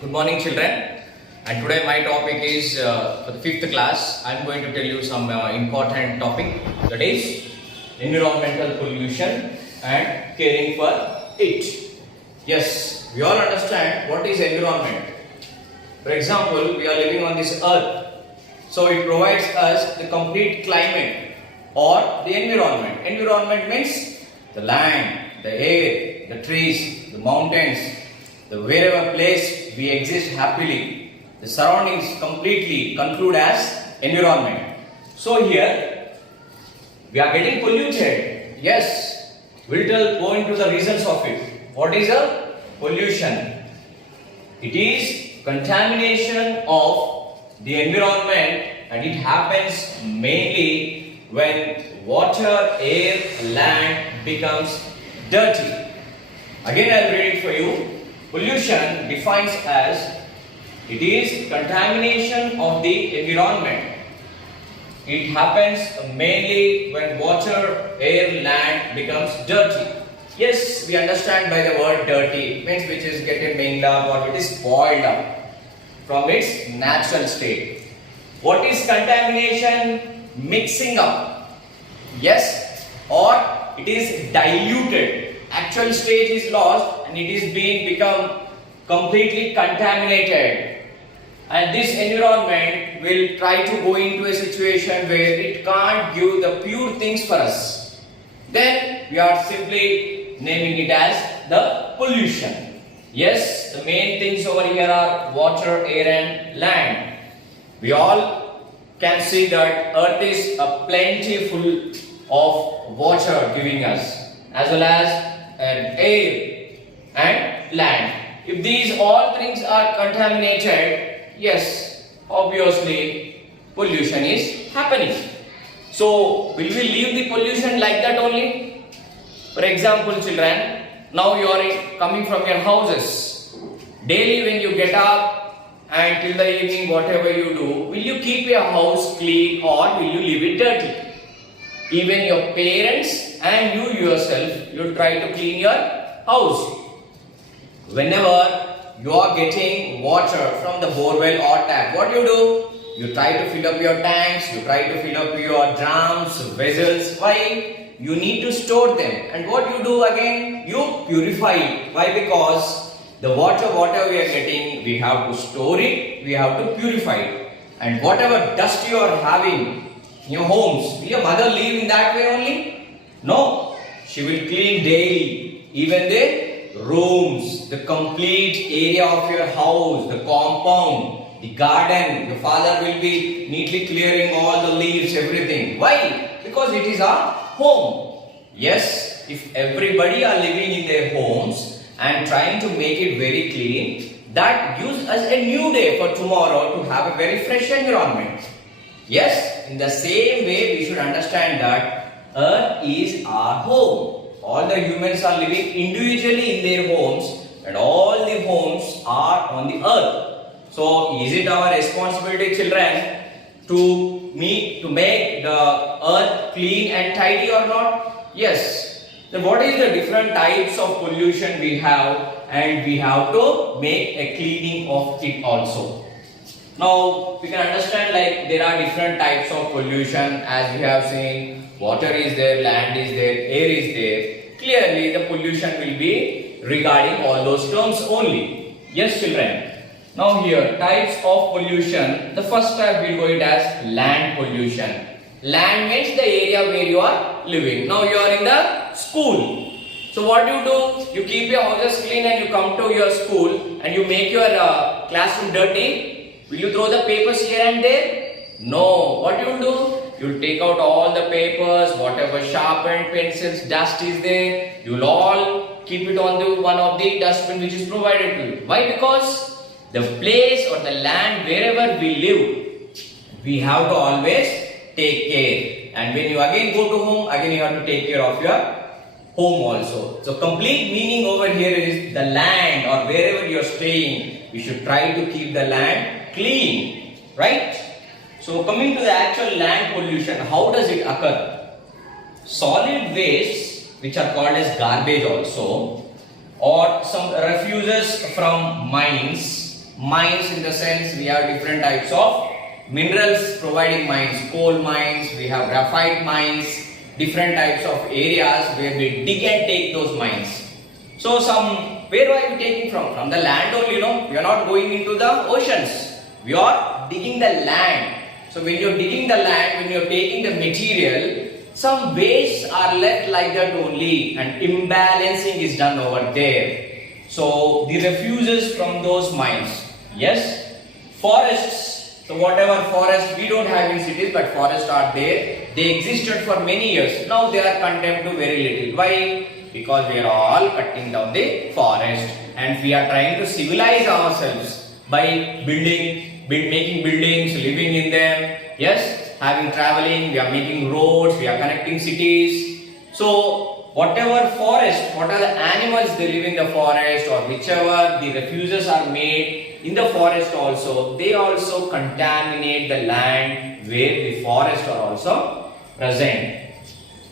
Good morning, children. And today my topic is for the 5th class. I am going to tell you some important topic, that is environmental pollution and caring for it. Yes, we all understand what is environment. For example, we are living on this earth, so it provides us the complete climate or the environment. Environment means the land, the air, the trees, the mountains, the wherever place we exist happily. The surroundings completely conclude as environment. So here we are getting polluted. Yes, we'll go into the reasons of it. What is a pollution? It is contamination of the environment, and it happens mainly when water, air, land becomes dirty. Again, I'll read it for you. Pollution defines as it is contamination of the environment. It happens mainly when water, air, land becomes dirty. Yes, we understand by the word dirty means which is getting minged up or it is spoiled up from its natural state. What is contamination? Mixing up. Yes, or it is diluted. Actual state is lost and it is become completely contaminated. And this environment will try to go into a situation where it can't give the pure things for us. Then we are simply naming it as the pollution. Yes, the main things over here are water, air and land. We all can see that earth is plentiful of water giving us, as well as air and land. If these all things are contaminated, yes, obviously pollution is happening. So, will we leave the pollution like that only? For example, children, now you are coming from your houses. Daily when you get up and till the evening whatever you do, will you keep your house clean or will you leave it dirty? Even your parents and you yourself, you try to clean your house. Whenever you are getting water from the borewell or tap, what do? You try to fill up your tanks, you try to fill up your drums, vessels. Why? You need to store them. And what you do again? You purify it. Why? Because the water we are getting, we have to store it, we have to purify it. And whatever dust you are having in your homes, will your mother live in that way only? No. She will clean daily. Even the rooms, the complete area of your house, the compound, the garden, your father will be neatly clearing all the leaves, everything. Why? Because it is our home. Yes, if everybody are living in their homes and trying to make it very clean, that gives us a new day for tomorrow to have a very fresh environment. Yes, in the same way we should understand that earth is our home. All the humans are living individually in their homes and all the homes are on the earth. So, is it our responsibility, children, to make the earth clean and tidy or not? Yes. Then what is the different types of pollution we have, and we have to make a cleaning of it also. Now, we can understand like there are different types of pollution, as we have seen. Water is there, land is there, air is there. Clearly, the pollution will be regarding all those terms only. Yes, children. Now here, types of pollution. The first type we will go it as land pollution. Land means the area where you are living. Now you are in the school. So what do? You keep your houses clean and you come to your school and you make your classroom dirty. Will you throw the papers here and there? No. What you will do? You will take out all the papers, whatever sharpened pencils, dust is there. You will all keep it on the one of the dustbin which is provided to you. Why? Because the place or the land wherever we live, we have to always take care. And when you again go to home, again you have to take care of your home also. So complete meaning over here is the land or wherever you are staying, we should try to keep the land clean, right? So coming to the actual land pollution, how does it occur? Solid waste, which are called as garbage also, or some refuses from mines Mines in the sense we have different types of minerals providing mines, coal mines, we have graphite mines, different types of areas where we dig and take those mines. So where are we taking from? From the land only, we are not going into the oceans. We are digging the land. So when you're digging the land, when you're taking the material, some wastes are left like that only and imbalancing is done over there. So the refuses from those mines. Yes, forests. So whatever forest we don't have in cities, but forests are there. They existed for many years. Now they are condemned to very little. Why? Because we are all cutting down the forest and we are trying to civilize ourselves by making buildings, living in them. Yes, traveling, we are making roads, we are connecting cities. So whatever forest, what are the animals they live in the forest or whichever the refuses are made in the forest also, they also contaminate the land where the forests are also present.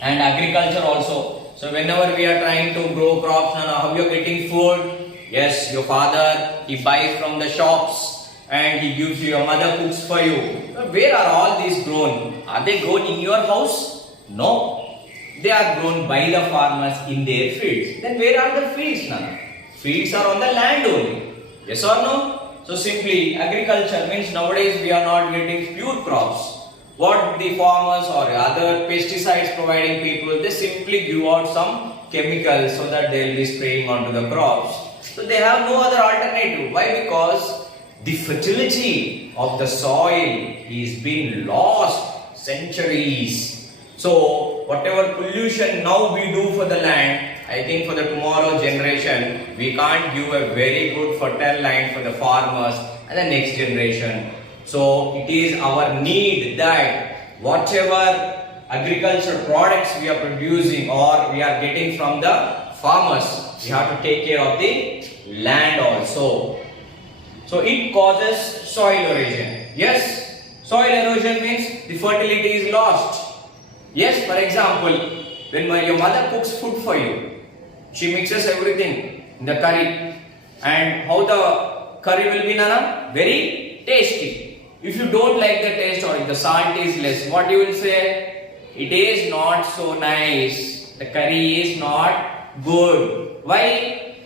And agriculture also. So whenever we are trying to grow crops, how you are getting food? Yes, your father, he buys from the shops and he gives you, your mother cooks for you. Where are all these grown? Are they grown in your house? No. They are grown by the farmers in their fields. Then where are the fields now? Fields are on the land only. Yes or no? So simply agriculture means nowadays we are not getting pure crops. What the farmers or other pesticides providing people, they simply give out some chemicals so that they will be spraying onto the crops. So they have no other alternative. Why? Because the fertility of the soil is being lost centuries. So whatever pollution now we do for the land, I think for the tomorrow generation, we can't give a very good fertile land for the farmers and the next generation. So it is our need that whatever agricultural products we are producing or we are getting from the farmers, we have to take care of the land also. So it causes soil erosion. Yes, soil erosion means the fertility is lost. Yes, for example, when your mother cooks food for you, she mixes everything in the curry, and how the curry will be, Nana? Very tasty. If you don't like the taste or if the salt is less, what you will say? It is not so nice. The curry is not good. Why?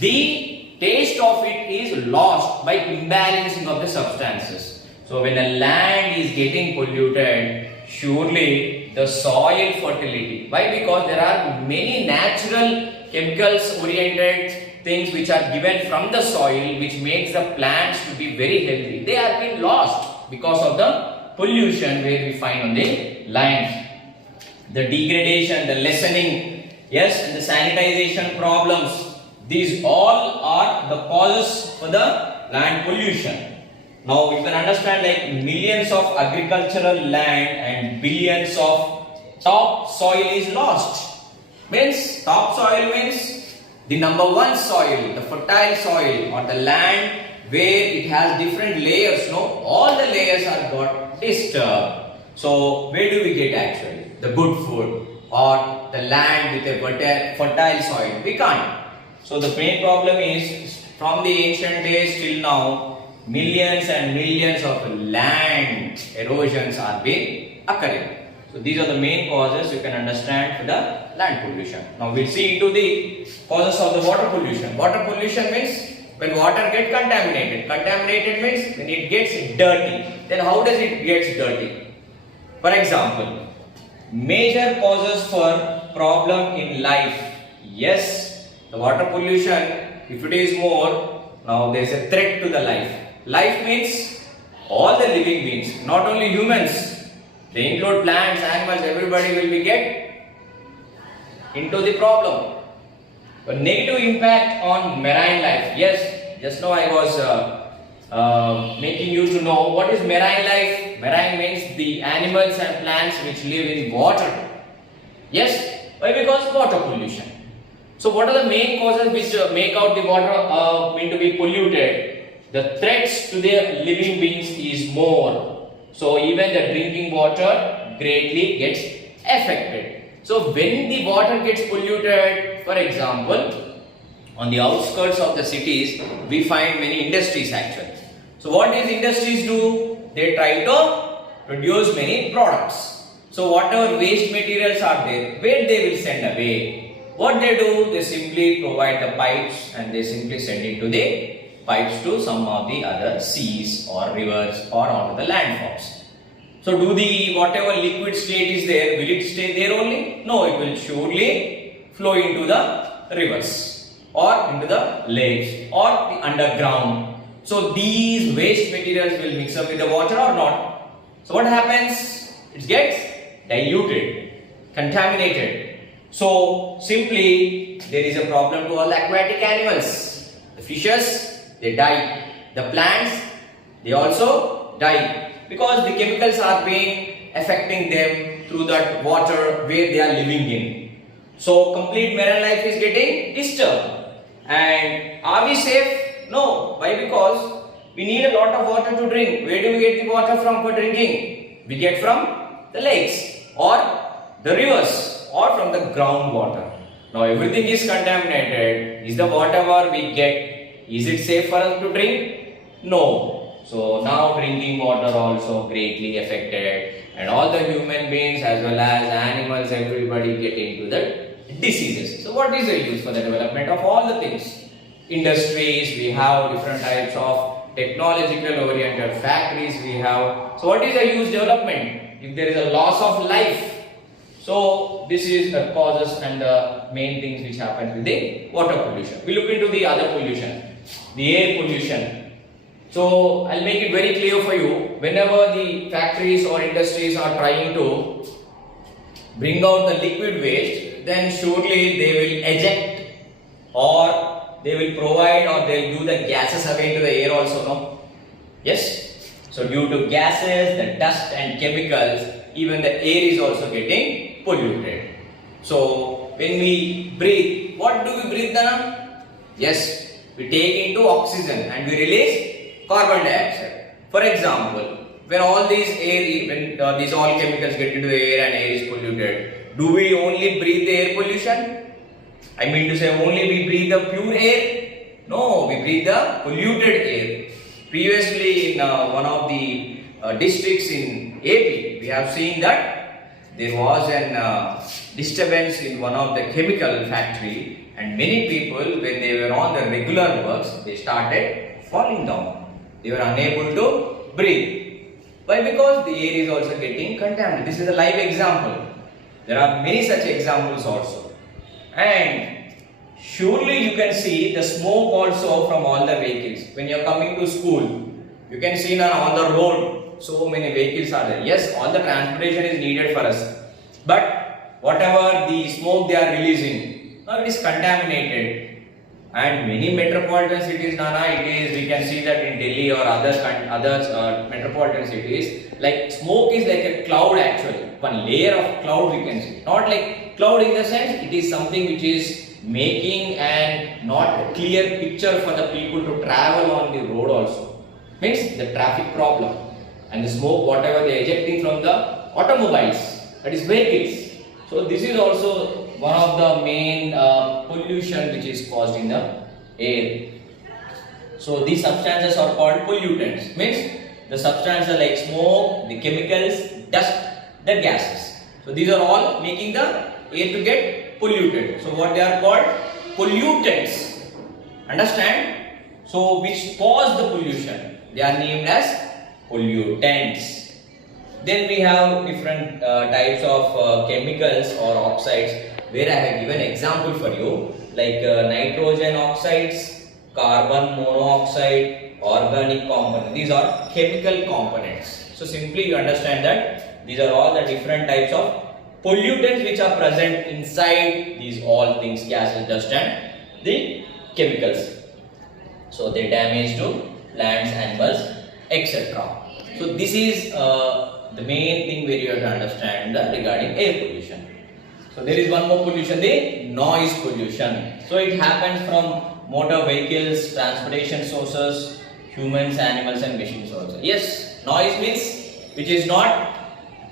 The taste of it is lost by imbalancing of the substances. So when the land is getting polluted, surely the soil fertility. Why? Because there are many natural chemicals oriented things which are given from the soil which makes the plants to be very healthy. They are being lost because of the pollution where we find on the land. The degradation, the lessening, yes, and the sanitization problems. These all are the causes for the land pollution. Now you can understand like millions of agricultural land and billions of topsoil is lost. Means topsoil means the number one soil, the fertile soil or the land where it has different layers. No, all the layers are got disturbed. So where do we get actually the good food or the land with a fertile soil? We can't. So the main problem is from the ancient days till now, millions and millions of land erosions are being occurring. So these are the main causes you can understand for the land pollution. Now we'll see into the causes of the water pollution. Water pollution means when water gets contaminated. Contaminated means when it gets dirty. Then how does it get dirty? For example, major causes for problem in life. Yes, the water pollution, if it is more, now there is a threat to the life. Life means all the living beings, not only humans. They include plants, animals, everybody will be get into the problem. A negative impact on marine life. Yes, just now I was making you to know what is marine life. Marine means the animals and plants which live in water. Yes, why? Because water pollution. So what are the main causes which make out the water to be polluted? The threats to the living beings is more. So even the drinking water greatly gets affected. So when the water gets polluted, for example, on the outskirts of the cities, we find many industries actually. So what these industries do? They try to produce many products. So whatever waste materials are there, where they will send away? What they do? They simply provide the pipes and they simply send it to the pipes to some of the other seas or rivers or onto the landforms. So do the whatever liquid state is there, will it stay there only? No, it will surely flow into the rivers or into the lakes or the underground. So these waste materials will mix up with the water or not. So what happens? It gets diluted, contaminated. So simply there is a problem to all the aquatic animals. The fishes, they die. The plants, they also die because the chemicals are being affecting them through that water where they are living in. So complete marine life is getting disturbed. And are we safe? No. Why? Because we need a lot of water to drink. Where do we get the water from for drinking? We get from the lakes or the rivers or from the groundwater. Now everything is contaminated. Is the whatever we get, is it safe for us to drink? No. So now drinking water also greatly affected, and all the human beings as well as animals, everybody get into the diseases. So what is the use for the development of all the things? Industries, we have different types of technological oriented factories we have. So what is the use development? If there is a loss of life, so this is the causes and the main things which happen with the water pollution. We look into the other pollution, the air pollution. So I'll make it very clear for you. Whenever the factories or industries are trying to bring out the liquid waste, then surely they will eject or they will provide or they will do the gases away into the air also, no? Yes? So due to gases, the dust and chemicals, even the air is also getting polluted. So when we breathe, what do we breathe then? Yes, we take into oxygen and we release carbon dioxide. For example, when all these these all chemicals get into the air and air is polluted, do we only breathe the air pollution? I mean to say only we breathe the pure air? No, we breathe the polluted air. Previously in one of the districts in AP, we have seen that there was an disturbance in one of the chemical factory, and many people when they were on the regular works, they started falling down. They were unable to breathe. Why? Because the air is also getting contaminated. This is a live example. There are many such examples also. And surely you can see the smoke also from all the vehicles. When you are coming to school, you can see now on the road, so many vehicles are there. Yes, all the transportation is needed for us. But whatever the smoke they are releasing, now it is contaminated. And many metropolitan cities, we can see that in Delhi or other metropolitan cities, like smoke is like a cloud actually. One layer of cloud we can see. Not like cloud in the sense, it is something which is making and not a clear picture for the people to travel on the road also. Means the traffic problem. And the smoke, whatever they are ejecting from the automobiles, that is vehicles. So this is also one of the main pollution which is caused in the air. So these substances are called pollutants. Means the substances like smoke, the chemicals, dust, the gases. So these are all making the air to get polluted. So what they are called? Pollutants. Understand? So which cause the pollution? They are named as pollutants. Then we have different types of chemicals or oxides, where I have given example for you, like nitrogen oxides, carbon monoxide, organic components. These are chemical components. So simply you understand that these are all the different types of pollutants which are present inside these all things, gases, dust and the chemicals. So they damage to plants, animals, etc. So this is the main thing where you have to understand regarding air pollution. So there is one more pollution, the noise pollution. So it happens from motor vehicles, transportation sources, humans, animals and machines also. Yes, noise means which is not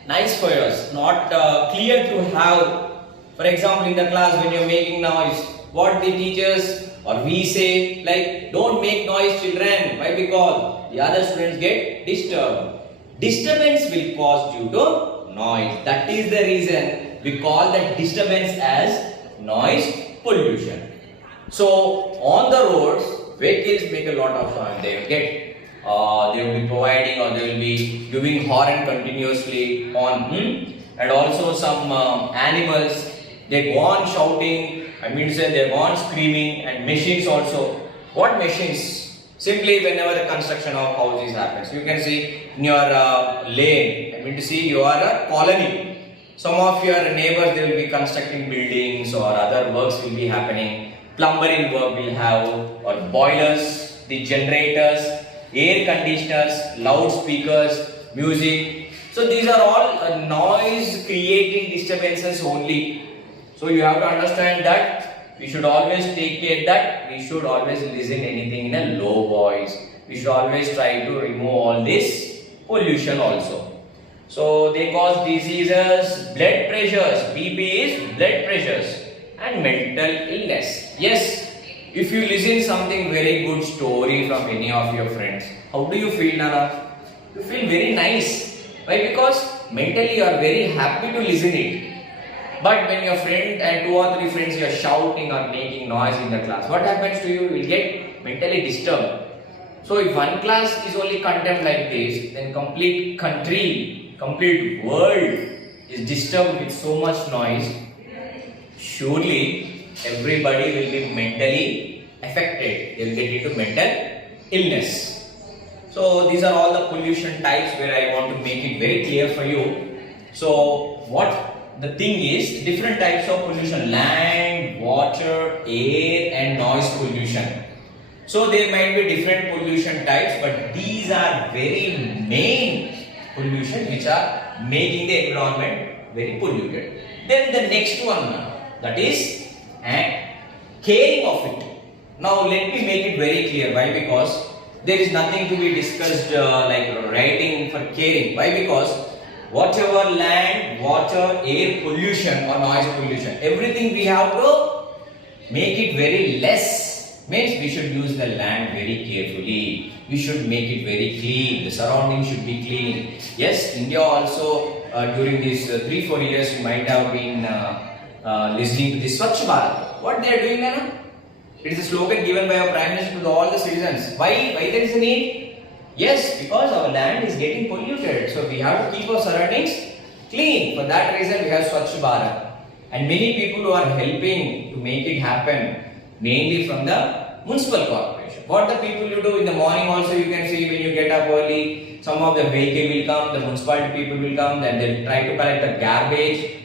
nice for us, not clear to have. For example, in the class when you are making noise, what the teachers or we say like, don't make noise children. Why? Because the other students get disturbed. Disturbance will cause due to noise. That is the reason we call that disturbance as noise pollution. So on the roads, vehicles make a lot of noise. They will be providing, or they will be giving horn continuously on, and also some animals, they go on shouting. I mean to say, they go on screaming, and machines also. What machines? Simply whenever the construction of houses happens, you can see in your lane. I mean to see, you are a colony. Some of your neighbors, they will be constructing buildings, or other works will be happening. Plumbering work will have, or boilers, the generators, air conditioners, loudspeakers, music. So these are all noise creating disturbances only. So you have to understand that we should always take care that we should always listen anything in a low voice. We should always try to remove all this pollution also. So they cause diseases, blood pressures. BP is blood pressures, and mental illness. Yes, if you listen something very good story from any of your friends, how do you feel, Nana? You feel very nice. Why? Because mentally you are very happy to listen it. But when your friend and 2 or 3 friends, you are shouting or making noise in the class, what happens to you? You will get mentally disturbed. So if one class is only condemned like this, then complete country, complete world is disturbed with so much noise. Surely everybody will be mentally affected. They will get into mental illness. So these are all the pollution types where I want to make it very clear for you. So what the thing is, different types of pollution: land, water, air, and noise pollution. So there might be different pollution types, but these are very main pollution which are making the environment very polluted. Then the next one, that is caring of it. Now let me make it very clear. Why? Because there is nothing to be discussed like writing for caring. Why? Because whatever land, water, air pollution or noise pollution, everything we have to make it very less. Means we should use the land very carefully. We should make it very clean. The surroundings should be clean. Yes, India also during these 3-4 years you might have been listening to the Swachh Bharat. What they are doing, Nana? It is a slogan given by our Prime Minister to all the citizens. Why there is a need? Yes, because our land is getting polluted. So we have to keep our surroundings clean. For that reason, we have Swachh Bharat. And many people who are helping to make it happen, mainly from the municipal corporation. What the people you do in the morning also, you can see when you get up early, some of the vehicle will come, the municipality people will come, then they will try to collect the garbage.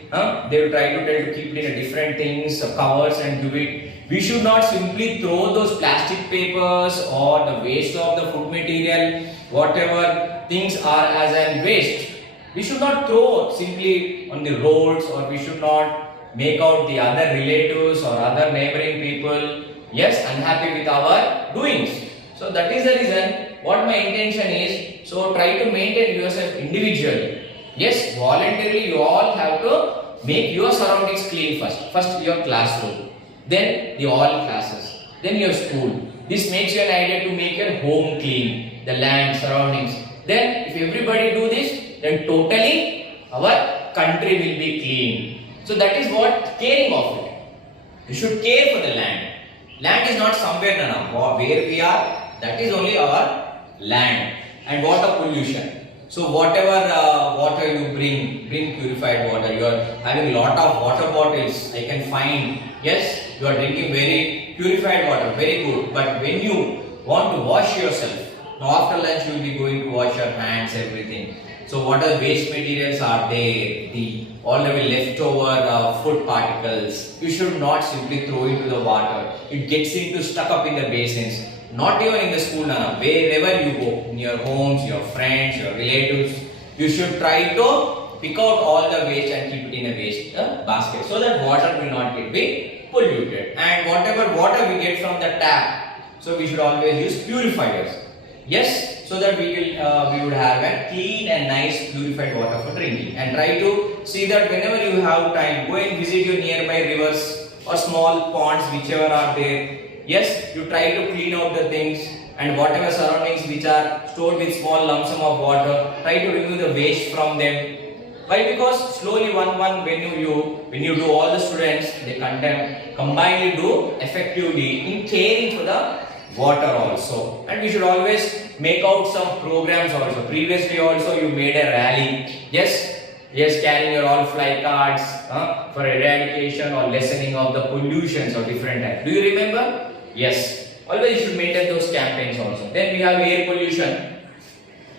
They will try to tell to keep it in a different things, covers, and do it. We should not simply throw those plastic papers or the waste of the food material, whatever things are as an waste. We should not throw simply on the roads, or we should not make out the other relatives or other neighboring people, yes, unhappy with our doings. So that is the reason what my intention is. So try to maintain yourself individually. Yes, voluntarily you all have to make your surroundings clean first. First your classroom, then the all classes, then your school. This makes you an idea to make your home clean, the land, surroundings. Then if everybody do this, then totally our country will be clean. So that is what caring of it. You should care for the land. Land is not somewhere where we are. That is only our land. And water pollution. So whatever water you bring purified water. You are having a lot of water bottles. I can find. Yes, you are drinking very purified water. Very good. But when you want to wash yourself, now after lunch you will be going to wash your hands, everything. So what are waste materials are there? All the leftover food particles. You should not simply throw into the water. It gets into stuck up in the basins. Not even in the school, Nana. Wherever you go, in your homes, your friends, your relatives, you should try to pick out all the waste and keep it in a waste basket, so that water will not be polluted. And whatever water we get from the tap, so we should always use purifiers. Yes, so that we would have a clean and nice purified water for drinking. And try to see that whenever you have time, go and visit your nearby rivers or small ponds, whichever are there. Yes, you try to clean out the things, and whatever surroundings which are stored with small lump sum of water, try to remove the waste from them. Why? Because slowly when you do, all the students they combinedly do effectively in caring for the water also. And we should always make out some programs also. Previously also you made a rally. Yes, carrying your all fly cards for eradication or lessening of the pollutions of different types. Do you remember? Yes. Always you should maintain those campaigns also. Then we have air pollution.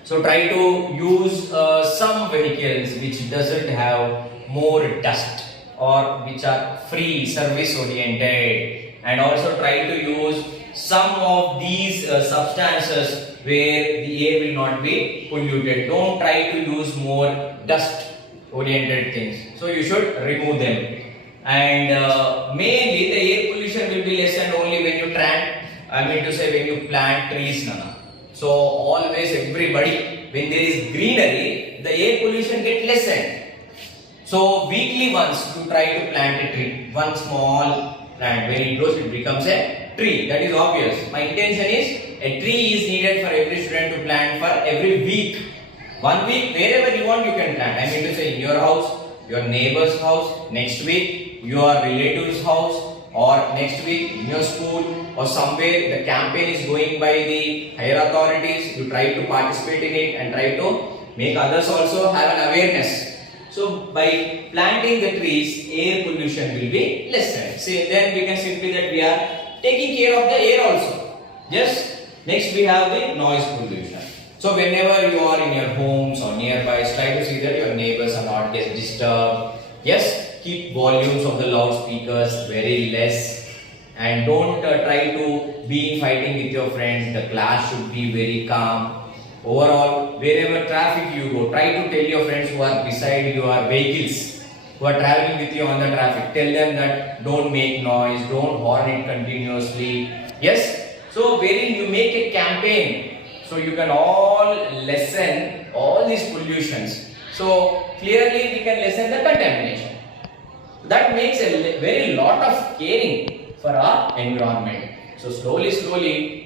So try to use some vehicles which doesn't have more dust or which are free, service oriented, and also try to use some of these substances where the air will not be polluted. Don't try to use more dust oriented things. So you should remove them. And mainly the air pollution will be lessened only when you when you plant trees, Nana. So always everybody, when there is greenery, the air pollution get lessened. So weekly once you try to plant a tree, one small plant. When it grows, it becomes a tree. That is obvious. My intention is a tree is needed for every student to plant for every week. 1 week, wherever you want, you can plant. I mean to say in your house, your neighbor's house, next week, your relative's house, or next week in your school or somewhere the campaign is going by the higher authorities. You try to participate in it and try to make others also have an awareness. So by planting the trees, air pollution will be lessened. See, then we can simply that we are taking care of the air also. Yes. Next we have the noise pollution. So whenever you are in your homes or nearby, try to see that your neighbors are not get disturbed. Yes. Keep volumes of the loudspeakers very less, and don't try to be in fighting with your friends. The class should be very calm. Overall, wherever traffic you go, try to tell your friends who are beside your vehicles, who are traveling with you on the traffic, tell them that don't make noise, don't horn it continuously. Yes, so wherein you make a campaign, so you can all lessen all these pollutions. So clearly we can lessen the contamination. That makes a very lot of caring for our environment. So slowly,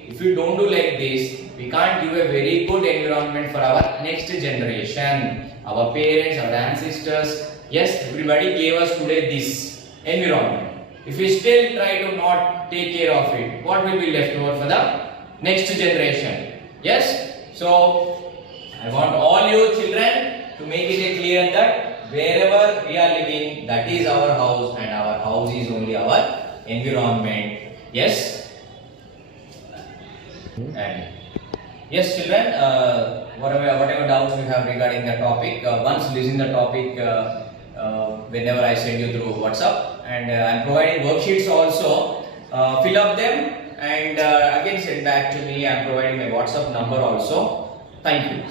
if you don't do like this, we can't give a very good environment for our next generation. Our parents, our ancestors, yes, everybody gave us today this environment. If we still try to not take care of it, what will be left over for the next generation? Yes, so I want all you children to make it clear that wherever we are living, that is our house, and our house is only our environment. Yes? And yes, children, whatever doubts you have regarding the topic, once listen the topic whenever I send you through WhatsApp, and I am providing worksheets also. Fill up them and again send back to me. I am providing my WhatsApp number also. Thank you.